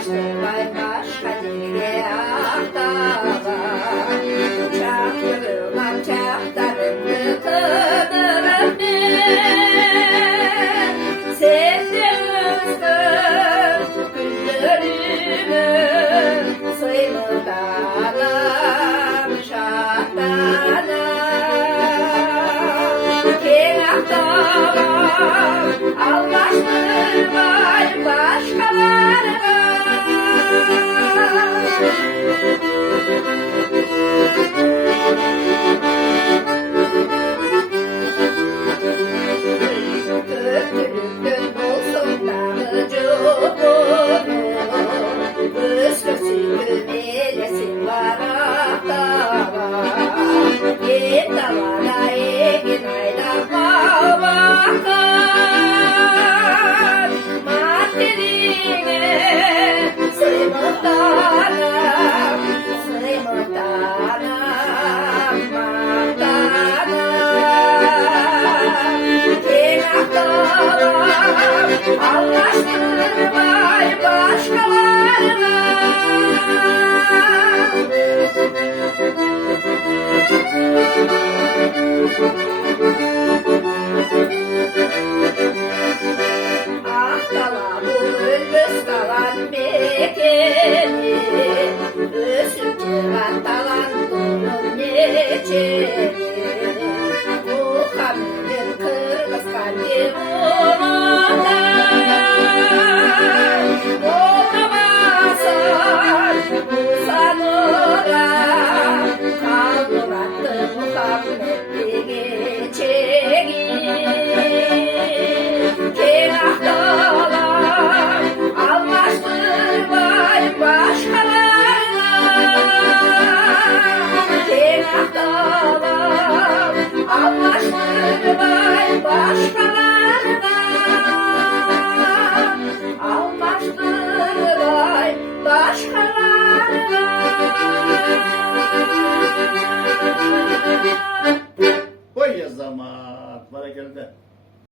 Allaştırmay başka dile aktalar. Çaktırılan çaktarını kıdırıp ben. Sevdiğimizdir günlerimi sıyırtalım şahtalar. Keng aktalar allaştırmay başkalarına. Kötülükten olsun dağıcı bunu, üstüsü melesin var aktalar. Yetavada egin ayda kavaklar. Mateline sıyımıktanım, sıyımıktanım maktanım. Keng aktalar allaştırmay başkalarına. Ahtala bulun göz kalan mekeni, üstün çıran talan bulun neçe.